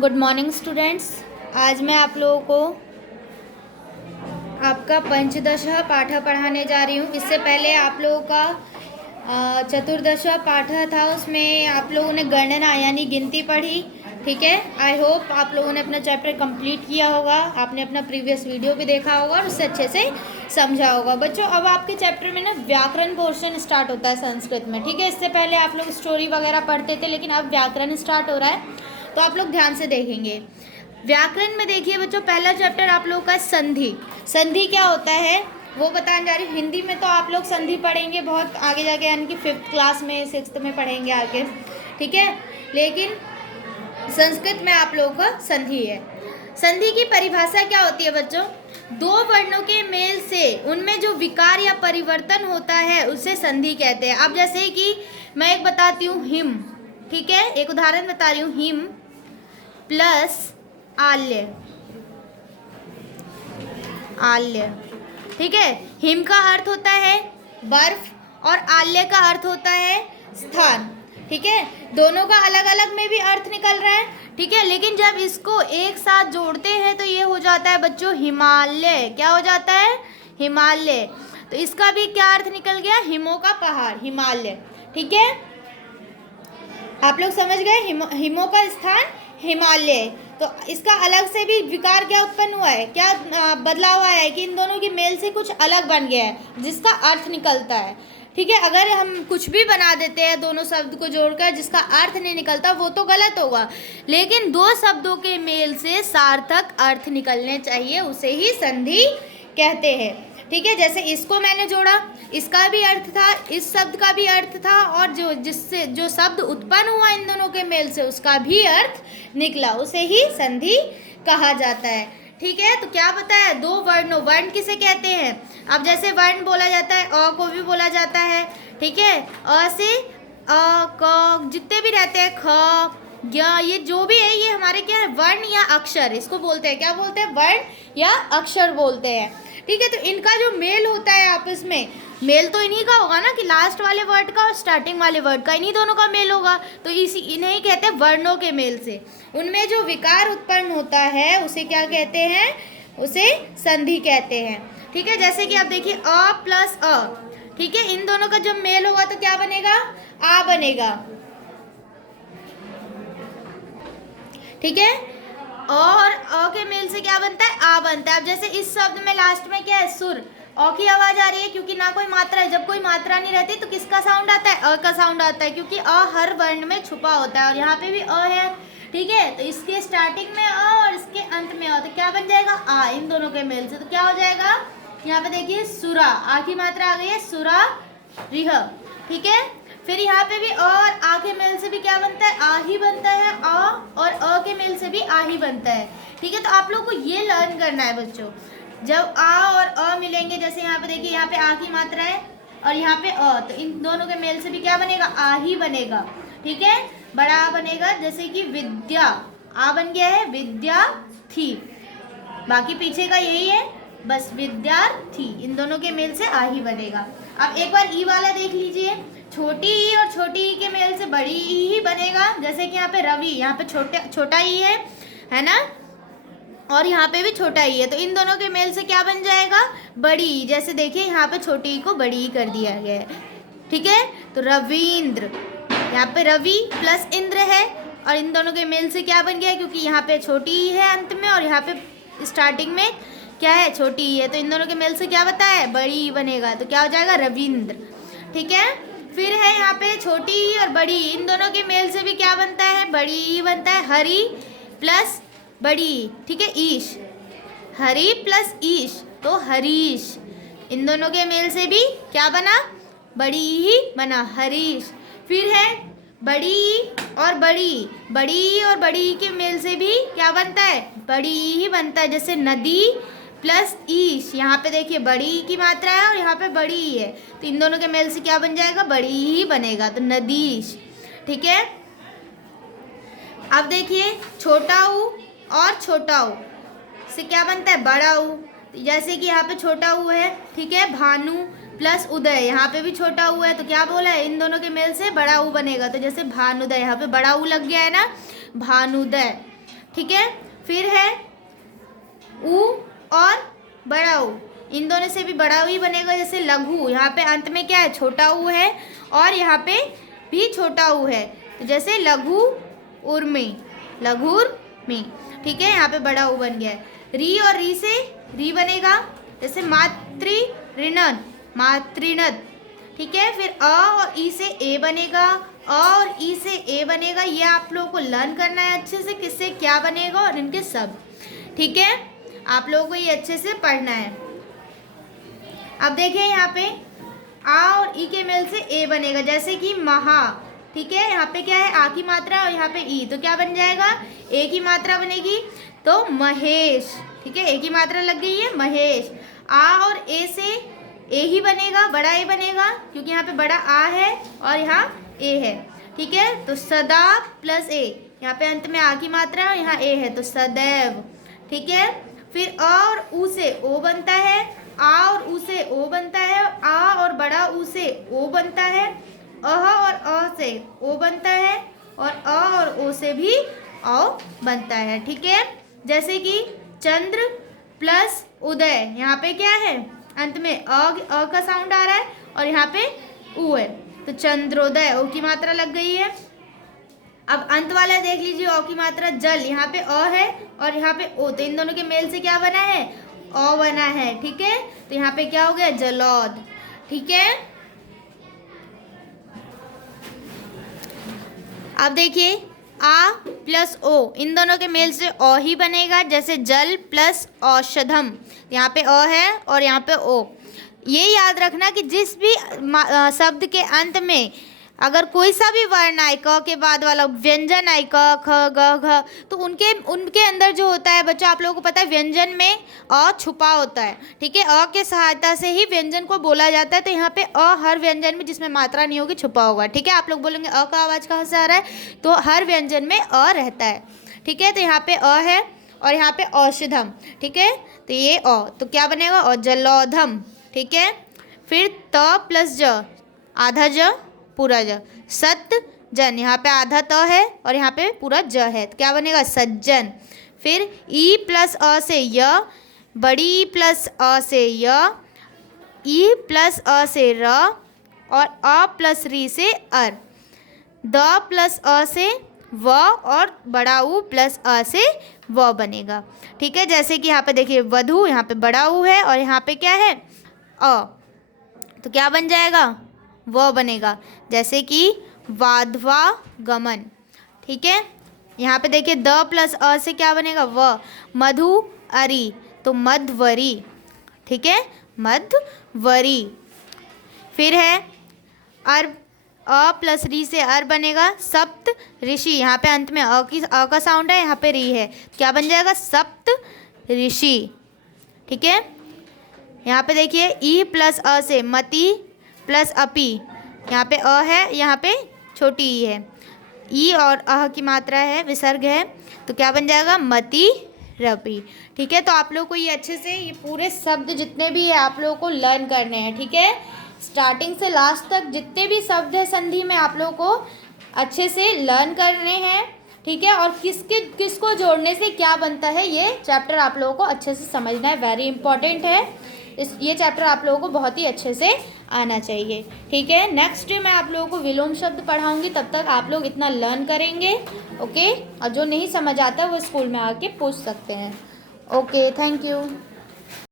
Good morning students. आज मैं आप लोगों को आपका पंचदश पाठ पढ़ाने जा रही हूँ। इससे पहले आप लोगों का चतुर्दश पाठ था, उसमें आप लोगों ने गणना यानी गिनती पढ़ी। ठीक है, आई होप आप लोगों ने अपना चैप्टर कंप्लीट किया होगा, आपने अपना प्रीवियस वीडियो भी देखा होगा और उससे अच्छे से समझा होगा। बच्चों, अब आपके चैप्टर में ना व्याकरण पोर्शन स्टार्ट होता है संस्कृत में। ठीक है, इससे पहले आप लोग स्टोरी वगैरह पढ़ते थे, लेकिन अब व्याकरण स्टार्ट हो रहा है, तो आप लोग ध्यान से देखेंगे। व्याकरण में देखिए बच्चों, पहला चैप्टर आप लोगों का संधि। संधि क्या होता है वो बताने जा रही हूँ। हिंदी में तो आप लोग संधि पढ़ेंगे बहुत आगे जाके, यानी कि 5th क्लास में 6th में पढ़ेंगे आगे। ठीक है, लेकिन संस्कृत में आप लोगों का संधि है। संधि की परिभाषा क्या होती है बच्चों? दो वर्णों के मेल से उनमें जो विकार या परिवर्तन होता है उसे संधि कहते हैं। अब जैसे कि मैं एक बताती हूँ, हिम। ठीक है, एक उदाहरण बता रही हूँ, हिम प्लस आल्य। आल्य, ठीक है। हिम का अर्थ होता है बर्फ और आल्य का अर्थ होता है स्थान। ठीक है, दोनों का अलग अलग में भी अर्थ निकल रहा है। ठीक है, लेकिन जब इसको एक साथ जोड़ते हैं तो ये हो जाता है बच्चों हिमालय। क्या हो जाता है? हिमालय। तो इसका भी क्या अर्थ निकल गया? हिमों का पहाड़, हिमालय। ठीक है, आप लोग समझ गए? हिमों का स्थान हिमालय। तो इसका अलग से भी विकार क्या उत्पन्न हुआ है, क्या बदलाव आया है कि इन दोनों की मेल से कुछ अलग बन गया है जिसका अर्थ निकलता है। ठीक है, अगर हम कुछ भी बना देते हैं दोनों शब्द को जोड़कर जिसका अर्थ नहीं निकलता, वो तो गलत होगा, लेकिन दो शब्दों के मेल से सार्थक अर्थ निकलने चाहिए, उसे ही संधि कहते हैं। ठीक है, जैसे इसको मैंने जोड़ा, इसका भी अर्थ था, इस शब्द का भी अर्थ था, और जो शब्द उत्पन्न हुआ इन दोनों के मेल से उसका भी अर्थ निकला, उसे ही संधि कहा जाता है। ठीक है, तो क्या पता है? दो वर्णों, वर्ण किसे कहते हैं? अब जैसे वर्ण बोला जाता है, अ को भी बोला जाता है। ठीक है, अ से अ क जितने भी रहते हैं, ख या ये जो भी है, ये हमारे क्या है? वर्ण या अक्षर, इसको बोलते हैं। क्या बोलते हैं? वर्ण या अक्षर बोलते हैं। ठीक है, तो इनका जो मेल होता है आपस में, मेल तो इन्हीं का होगा ना, कि लास्ट वाले वर्ड का और स्टार्टिंग वाले वर्ड का, इन्हीं दोनों का मेल होगा। तो इन्हें कहते हैं वर्णों के मेल से उनमें जो विकार उत्पन्न होता है उसे क्या कहते हैं? उसे संधि कहते हैं। ठीक है, जैसे कि आप देखिए अ प्लस अ। ठीक है, इन दोनों का जब मेल होगा तो क्या बनेगा? आ बनेगा। ठीक है, और अ के मेल से क्या बनता है? आ बनता है। अब जैसे इस शब्द में लास्ट में क्या है? सुर। अ की आवाज आ रही है क्योंकि ना कोई मात्रा है। जब कोई मात्रा नहीं रहती तो किसका साउंड आता है? अ का साउंड आता है, क्योंकि अ हर वर्ण में छुपा होता है, और यहाँ पे भी अ है। ठीक है, तो इसके स्टार्टिंग में अ और इसके अंत में अ, तो क्या बन जाएगा? आ, इन दोनों के मेल से। तो क्या हो जाएगा? यहाँ पे देखिए सुरा, आ की मात्रा आ गई है, सुरा रिह। ठीक है, फिर यहाँ पे भी और आ के मेल से भी क्या बनता है? आ ही बनता है। आ और अ के मेल से भी आ ही बनता है। ठीक है, तो आप लोग को ये लर्न करना है बच्चों, जब आ और अ मिलेंगे, जैसे यहाँ पे देखिए, यहाँ पे आ की मात्रा है और यहाँ पे अ, तो इन दोनों के मेल से भी क्या बनेगा? आ ही बनेगा। ठीक है, बड़ा आ बनेगा, जैसे कि विद्या, आ बन गया है, विद्या थी, बाकी पीछे का यही है, बस विद्यार्थी, इन दोनों के मेल से आ ही बनेगा। अब एक बार ई वाला देख लीजिए, छोटी ई और छोटी ई के मेल से बड़ी ई ही बनेगा। जैसे कि यहाँ पे रवि, यहाँ पे छोटा ई है ना, और यहाँ पे भी छोटा ई है, तो इन दोनों के मेल से क्या बन जाएगा? बड़ी ई। जैसे देखिए यहाँ पे छोटी ई को बड़ी ई कर दिया गया है। ठीक है, तो रविंद्र, यहाँ पे रवि प्लस इंद्र है, और इन दोनों के मेल से क्या बन गया? क्योंकि यहाँ पे छोटी ई है अंत में और यहाँ पे स्टार्टिंग में क्या है? छोटी ई है, तो इन दोनों के मेल से क्या बता है? बड़ी ई बनेगा, तो क्या हो जाएगा? रविंद्र। ठीक है, फिर है यहाँ पे छोटी ई और बड़ी ई, इन दोनों के मेल से भी क्या बनता है? बड़ी ई बनता है, हरि प्लस बड़ी ई। ठीक है, ईश, हरि प्लस ईश, तो हरीश। इन दोनों के मेल से भी क्या बना? बड़ी ई ही बना, हरीश। फिर है बड़ी ई और बड़ी और बड़ी के मेल से भी क्या बनता है? बड़ी ही बनता है, जैसे नदी प्लस ईश। यहाँ पे देखिए बड़ी की मात्रा है और यहाँ पे बड़ी है, तो इन दोनों के मेल से क्या बन जाएगा? बड़ी ही बनेगा, तो नदीश। ठीक है, अब देखिए छोटा ऊ और छोटा ऊ से क्या बनता है? बड़ा ऊ। जैसे कि यहाँ पे छोटा ऊ है, ठीक है, भानु प्लस उदय, यहाँ पे भी छोटा ऊ है, तो क्या बोला है? इन दोनों के मेल से बड़ा ऊ बनेगा, तो जैसे भानुदय, यहाँ पे बड़ा ऊ लग गया है ना, भानुदय। ठीक है। फिर है ऊ और बड़ा ऊ, इन दोनों से भी बड़ा ऊ ही बनेगा। जैसे लघु, यहाँ पे अंत में क्या है, छोटा ऊ है, और यहाँ पे भी छोटा ऊ है, तो जैसे लघु उर्मी, लघुर्मी, ठीक है। यहाँ पे बड़ा ऊ बन गया है। री और री से री बनेगा, जैसे मातृ ऋणन, मातृणत, ठीक है। फिर अ और ई से ए बनेगा, अ और ई से ए बनेगा। ये आप लोगों को लर्न करना है अच्छे से, किससे क्या बनेगा और इनके सब, ठीक है। आप लोगों को ये अच्छे से पढ़ना है। अब देखिए यहाँ पे आ और ई के मेल से ए बनेगा, जैसे कि महा, ठीक है। यहाँ पे क्या है, आ की मात्रा और यहाँ पे ई, तो क्या बन जाएगा, ए की मात्रा बनेगी, तो महेश, ठीक है। ए की मात्रा लग गई है, महेश। आ और ए से ए ही बनेगा, बड़ा ए बनेगा, क्योंकि यहाँ पे बड़ा आ है और यहाँ ए है, ठीक है। तो सदा प्लस ए, यहाँ पे अंत में आ की मात्रा और यहाँ ए है, तो सदैव, ठीक है। फिर अ और ऊ से ओ बनता है, आ और ऊ से ओ बनता है, आ और बड़ा ऊ से ओ बनता है, अह और अ से ओ बनता है, और अ और ओ से भी औ बनता है, ठीक है। जैसे कि चंद्र प्लस उदय, यहाँ पे क्या है, अंत में अ का साउंड आ रहा है और यहाँ पे ऊ है, तो चंद्रोदय, ओ की मात्रा लग गई है। अब अंत वाला देख लीजिए, ओ की मात्रा जल, यहाँ पे अ है और यहाँ पे ओ, तो इन दोनों के मेल से क्या बना है, ओ बना है, ठीक है। तो यहाँ पे क्या हो गया, जलौद, ठीक है। अब देखिए आ प्लस ओ, इन दोनों के मेल से ओ ही बनेगा, जैसे जल प्लस औषधम, यहाँ पे अ है और यहाँ पे ओ। ये याद रखना कि जिस भी शब्द के अंत में अगर कोई सा भी वर्ण आए, क के बाद वाला व्यंजन आए, क ख ग घ, तो उनके अंदर जो होता है बच्चों, आप लोगों को पता है व्यंजन में अ छुपा होता है, ठीक है। अ के सहायता से ही व्यंजन को बोला जाता है, तो यहाँ पे अ हर व्यंजन में जिसमें मात्रा नहीं होगी छुपा होगा, ठीक है। आप लोग बोलेंगे अ का आवाज़ कहाँ से आ रहा है, तो हर व्यंजन में अ रहता है, ठीक है। तो यहाँ पे अ है और यहाँ पे औषधम, ठीक है। तो ये अ, तो क्या बनेगा, जलौधम, ठीक है। फिर त प्लस ज, आधा ज पूरा ज, सत जन, यहाँ पे आधा त है और यहाँ पे पूरा ज है, तो क्या बनेगा, सज्जन। फिर ई प्लस अ से य, बड़ी ई प्लस अ से य, ई प्लस अ से र, और अ प्लस री से अर, द प्लस अ से व, और बड़ा ऊ प्लस अ से व बनेगा, ठीक है। जैसे कि यहाँ पे देखिए वधु, यहाँ पे बड़ा ऊ है और यहाँ पे क्या है, अ, तो क्या बन जाएगा, व बनेगा। जैसे कि वाधवा गमन, ठीक है। यहाँ पे देखिए द प्लस अ से क्या बनेगा, व, मधु अरी, तो मध्वरी, ठीक है, मध्वरी। फिर है अर, अ प्लस री से अर बनेगा, सप्त ऋषि, यहाँ पे अंत में अ का साउंड है, यहाँ पे री है, क्या बन जाएगा, सप्त ऋषि, ठीक है। यहाँ पे देखिए ई प्लस अ से मति प्लस अपी, यहाँ पे अ है, यहाँ पे छोटी ई है, ई और अह की मात्रा है, विसर्ग है, तो क्या बन जाएगा, मति रपी, ठीक है। तो आप लोग को ये अच्छे से ये पूरे शब्द जितने भी है आप लोगों को लर्न करने हैं, ठीक है। स्टार्टिंग से लास्ट तक जितने भी शब्द है संधि में आप लोगों को अच्छे से लर्न करने हैं, ठीक है। और किसको जोड़ने से क्या बनता है, ये चैप्टर आप लोगों को अच्छे से समझना है, वेरी इंपॉर्टेंट है। ये चैप्टर आप लोगों को बहुत ही अच्छे से आना चाहिए, ठीक है। नेक्स्ट मैं आप लोगों को विलोम शब्द पढ़ाऊंगी, तब तक आप लोग इतना लर्न करेंगे, ओके। और जो नहीं समझ आता वो स्कूल में आके पूछ सकते हैं, ओके। Thank you.